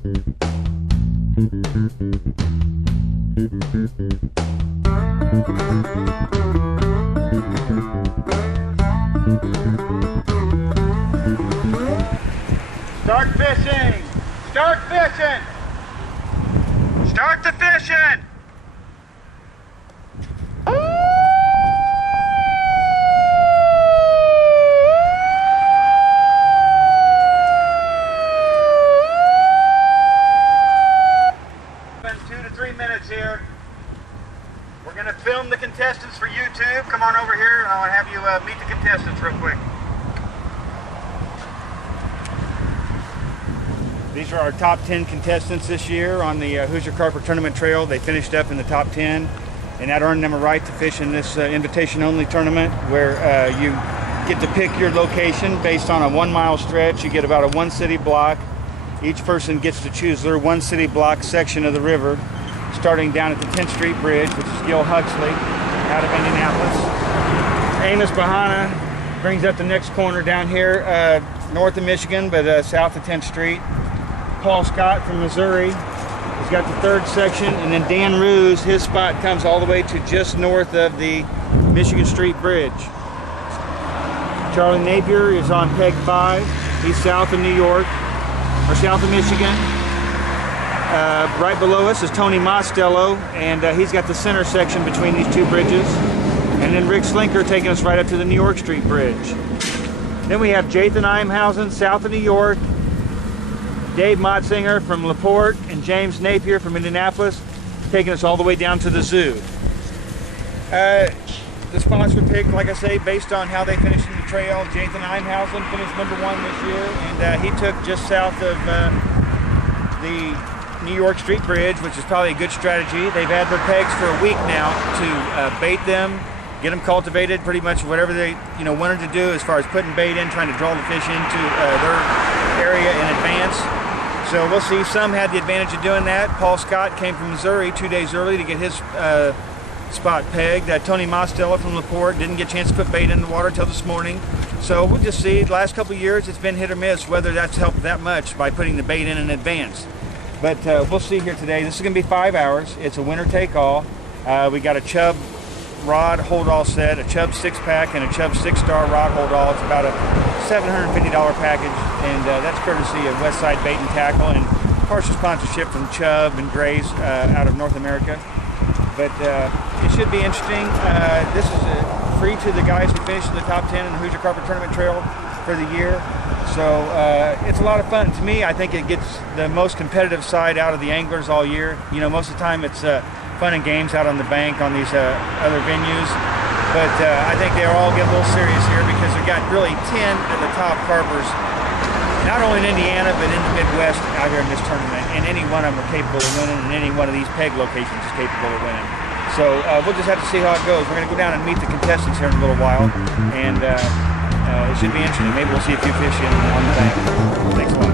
Start fishing! Start fishing! Start the fishing! Been 2 to 3 minutes here. We're going to film the contestants for YouTube. Come on over here and I'll have you meet the contestants real quick. These are our top 10 contestants this year on the Hoosier Carpers Tournament Trail. They finished up in the top 10, and that earned them a right to fish in this invitation-only tournament where you get to pick your location based on a 1 mile stretch. You get about a 1 city block. Each person gets to choose their 1 city block section of the river, starting down at the 10th Street Bridge, which is Gil Huxley, out of Indianapolis. Amos Bahana brings up the next corner down here, north of Michigan, but south of 10th Street. Paul Scott from Missouri, he's got the 3rd section, and then Dan Ruse, his spot comes all the way to just north of the Michigan Street Bridge. Charlie Napier is on peg 5. He's south of New York, or south of Michigan. Right below us is Tony Mostello, and he's got the center section between these 2 bridges. And then Rick Slinker taking us right up to the New York Street Bridge. Then we have Jathan Imhausen, south of New York, Dave Motzinger from LaPorte, and James Napier from Indianapolis, taking us all the way down to the zoo. The spots were picked, like I say, based on how they finished in the trail. Jathan Imhausen finished #1 this year, and he took just south of the New York Street Bridge, which is probably a good strategy. They've had their pegs for a week now to bait them, get them cultivated, pretty much whatever they wanted to do as far as putting bait in, trying to draw the fish into their area in advance. So we'll see. Some had the advantage of doing that. Paul Scott came from Missouri 2 days early to get his spot pegged. Tony Mostello from LaPorte didn't get a chance to put bait in the water till this morning. So we'll just see. The last couple of years it's been hit or miss whether that's helped that much by putting the bait in advance. But we'll see here today. This is going to be 5 hours. It's a winner take all. We got a Chub Rod Holdal set, a Chub 6-pack, and a Chub 6-star Rod Holdal. It's about a $750 package, and that's courtesy of Westside Bait and Tackle and partial sponsorship from Chub and Grace out of North America. But it should be interesting. This is free to the guys who finished in the top 10 in the Hoosier Carpers Tournament Trail for the year. So it's a lot of fun. To me, I think it gets the most competitive side out of the anglers all year. Most of the time it's fun and games out on the bank on these other venues. But I think they all get a little serious here because we've got really 10 of the top carpers, not only in Indiana, but in the Midwest out here in this tournament. And any one of them are capable of winning, and any one of these peg locations is capable of winning. So we'll just have to see how it goes. We're going to go down and meet the contestants here in a little while. And it should be interesting. Maybe we'll see a few fish on the bank. Thanks a lot.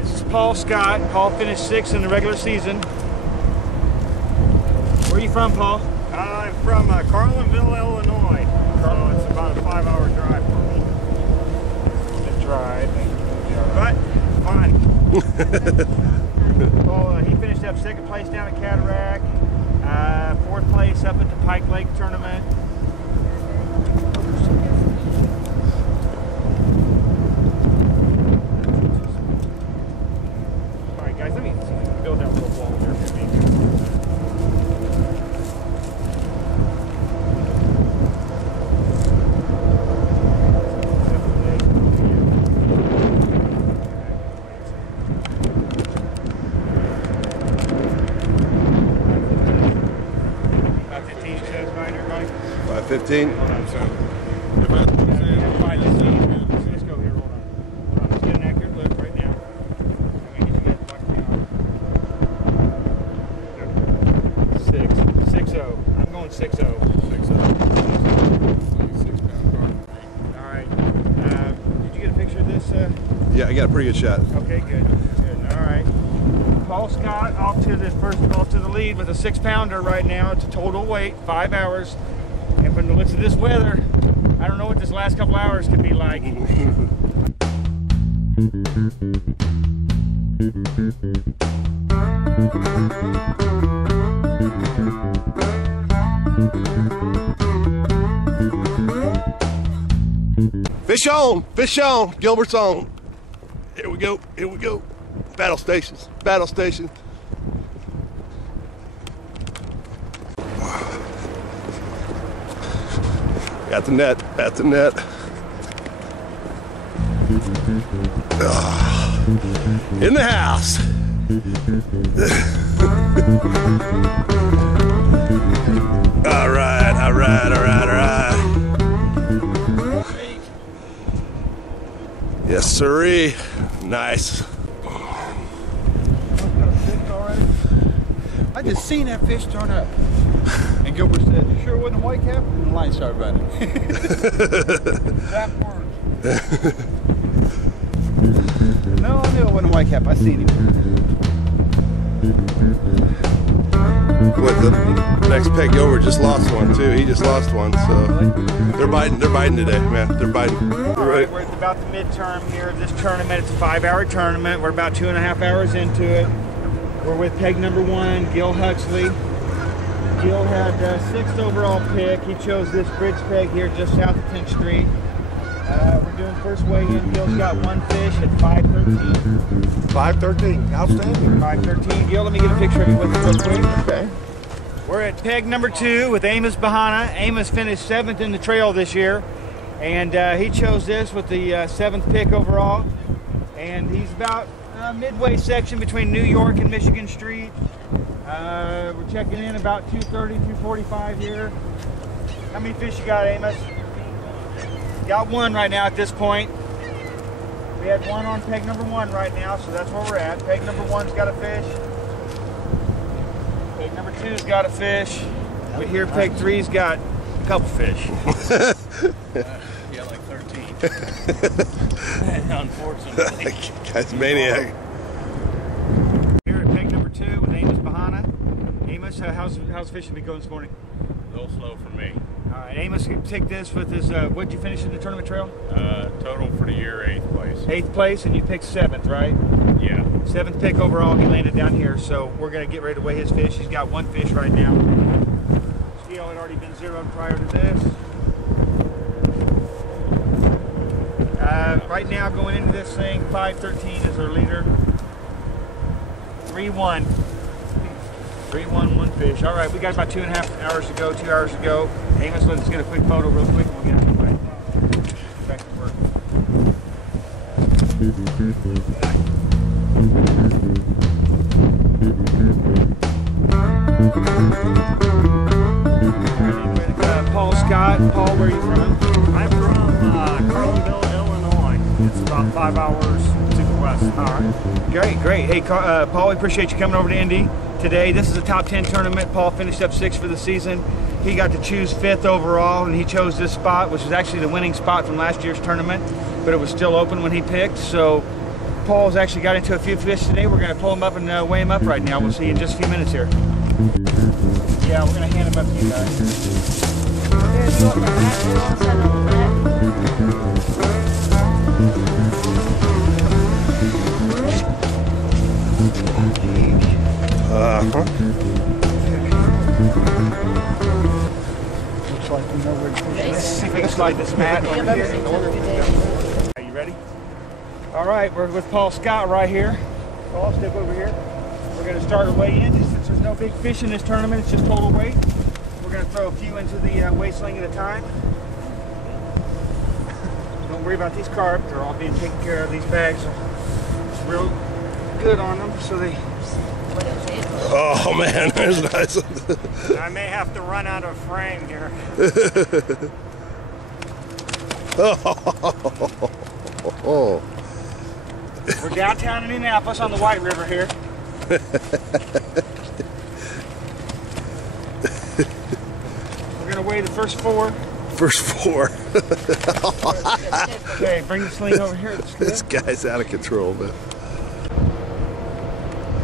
This is Paul Scott. Paul finished 6th in the regular season. Where are you from, Paul? I'm from Carlinville, Illinois. So it's about a 5-hour drive for me. It's a drive. But fun. Paul, he finished up 2nd place down at Cataract, 4th place up at the Pike Lake tournament. All right, guys, let me see if we can build that little wall here for me. About 15 shows, right, everybody? 5:15. Hold on, so. Let's go here, hold on. Let's get an accurate look right now. I'm gonna get you guys to watch me on. 6-0. I'm going 6-0. 6:00. Yeah, I got a pretty good shot. Okay, good. Good. All right. Paul Scott off to the lead with a 6-pounder right now. It's a total weight, 5 hours. And from the looks of this weather, I don't know what this last couple hours could be like. Fish on, Gilbert's on. Here we go. Battle stations. At the net. In the house. All right. Yes, sirree. Nice. I just seen that fish turn up. And Gilbert said, "You sure it wasn't a white cap?" And the line started running. That word. No, I knew it wasn't a white cap. I seen him. With the next peg over, just lost one too. He just lost one, so they're biting today, man. They're biting. All right, we're at about the midterm here of this tournament. It's a 5-hour tournament. We're about 2.5 hours into it. We're with peg number 1, Gil Huxley. Gil had 6th overall pick. He chose this bridge peg here just south of 10th Street. We're doing first weigh in. Gil's got 1 fish at 5.13. 5.13, outstanding. 5.13. Gil, let me get a picture of you with it real quick. Okay. We're at peg number 2 with Amos Bahana. Amos finished 7th in the trail this year, and he chose this with the 7th pick overall. And he's about midway section between New York and Michigan Street. We're checking in about 2:30, 2:45 here. How many fish you got, Amos? Got 1 right now at this point. We had 1 on peg number 1 right now, so that's where we're at. Peg number 1's got a fish. Peg number 2's got a fish. We hear peg 3's got a couple fish. Yeah, like 13. Unfortunately. Guy's a maniac. Here at peg number 2 with Amos Bahana. Amos, how's fishing been going this morning? A little slow for me. All right, Amos, take this with his, what'd you finish in the tournament trail? Total for the year, 8th place. 8th place, and you picked 7th, right? Yeah. 7th pick overall, he landed down here, so we're going to get ready to weigh his fish. He's got 1 fish right now. Scale had already been zeroed prior to this. Right now, going into this thing, 5.13 is our leader. 3-1. 3-1, 1 fish. All right, we got about 2.5 hours to go, 2 hours to go. Amos, let's get a quick photo real quick and we'll get underway. Back to work. Paul Scott. Paul, where are you from? I'm from Carlinville, Illinois. It's about 5 hours to the west. All right. Great. Hey, Paul, we appreciate you coming over to Indy today. This is a top 10 tournament. Paul finished up 6th for the season. He got to choose 5th overall, and he chose this spot, which was actually the winning spot from last year's tournament, but it was still open when he picked. So Paul's actually got into a few fish today. We're going to pull him up and weigh him up right now. We'll see you in just a few minutes here. Yeah, we're going to hand him up to you guys. Looks like we know where to fish. Let's see if we can slide this mat over here. Are you ready? All right, we're with Paul Scott right here. Paul, step over here. We're going to start our weigh in. Since there's no big fish in this tournament, it's just total weight. We're going to throw a few into the weigh sling at a time. Don't worry about these carp. They're all being taken care of. These bags are real good on them, so they... Oh man, there's nice. I may have to run out of frame here. Oh. We're downtown Indianapolis on the White River here. We're going to weigh the first 4. first 4. Okay, bring the sling over here. This guy's out of control, man.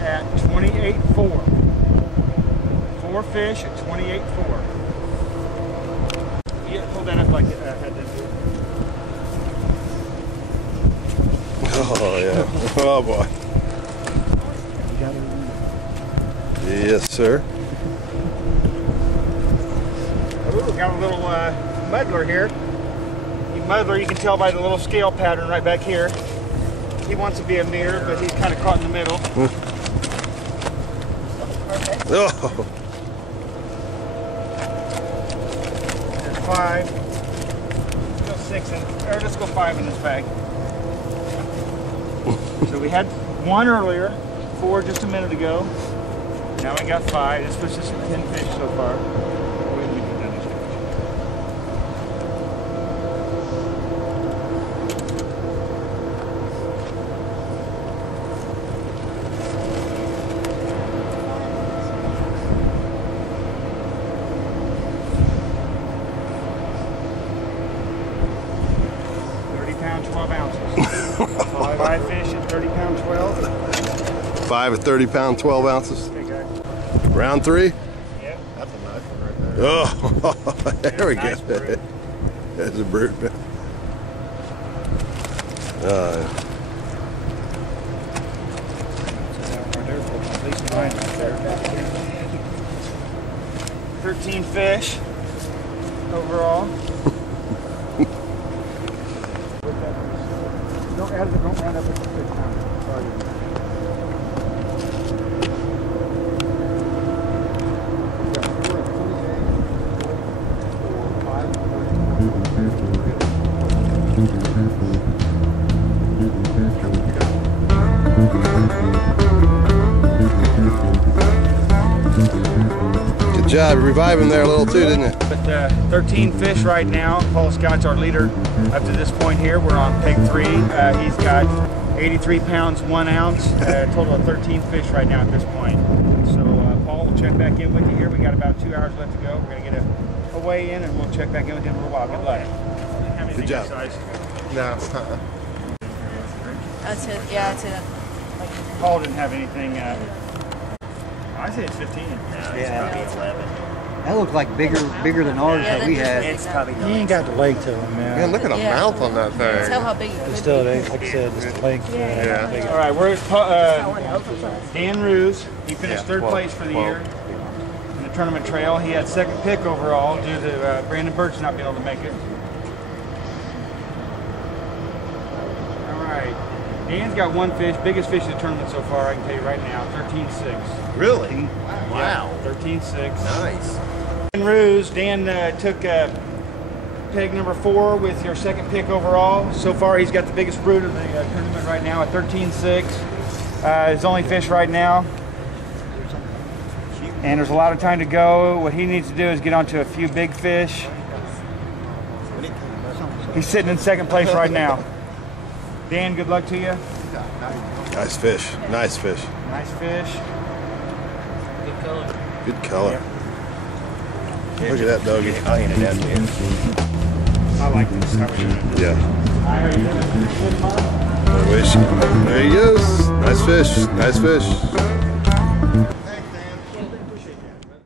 At 28.4. 4 fish at 28.4. Yeah, hold that up like I had to do. Oh, yeah. Oh, boy. Yes, sir. Ooh, got a little muddler here. Muddler, you can tell by the little scale pattern right back here. He wants to be a mirror, but he's kind of caught in the middle. Oh. There's 5. Still 6 in, or let's go 5 in this bag. So we had 1 earlier, 4 just a minute ago. Now we got 5. This puts us at 10 fish so far. Wait, we can do this. 12 ounces. 5 fish at 30 pound 12. 5 at 30 pound, 12 ounces. Okay. Round 3? Yep. That's a nice one right there. Oh, there we Nice go. brute. That's a brute. At least mine right there. 13 fish overall. Don't round up at the 6 pound. Sorry. Good job. Revive him there a little too, didn't it? With 13 fish right now. Paul Scott's our leader up to this point here. We're on peg 3. He's got 83 pounds, 1 ounce. Total of 13 fish right now at this point. So Paul, we'll check back in with you here. We got about 2 hours left to go. We're going to get a weigh in and we'll check back in with you in a little while. Good luck. Good job. No. That's it. Yeah, that's it. Paul didn't have anything. I say it's 15. Yeah, that looked like bigger than ours Yeah, that we that had. does look big, He ain't got the leg to him, man. Man, look at the Yeah. mouth on that Tell thing. how big it But could still, be. it ain't, like I said, just the leg. Yeah. All right, where's Dan Ruse? He finished third place for the year in the tournament trail. He had second pick overall due to Brandon Birch not being able to make it. All right, Dan's got 1 fish, biggest fish of the tournament so far, I can tell you right now, 13.6. Really? Wow. 13.6. Nice. Dan Ruse, Dan took peg number 4 with your second pick overall. So far, he's got the biggest brute of the tournament right now at 13.6. His only fish right now. And there's a lot of time to go. What he needs to do is get onto a few big fish. He's sitting in second place right now. Dan, good luck to you. Nice fish. Nice fish. Nice fish. Good color. Look at that doggy. I like this. Yeah. There he goes. Nice fish. Nice fish.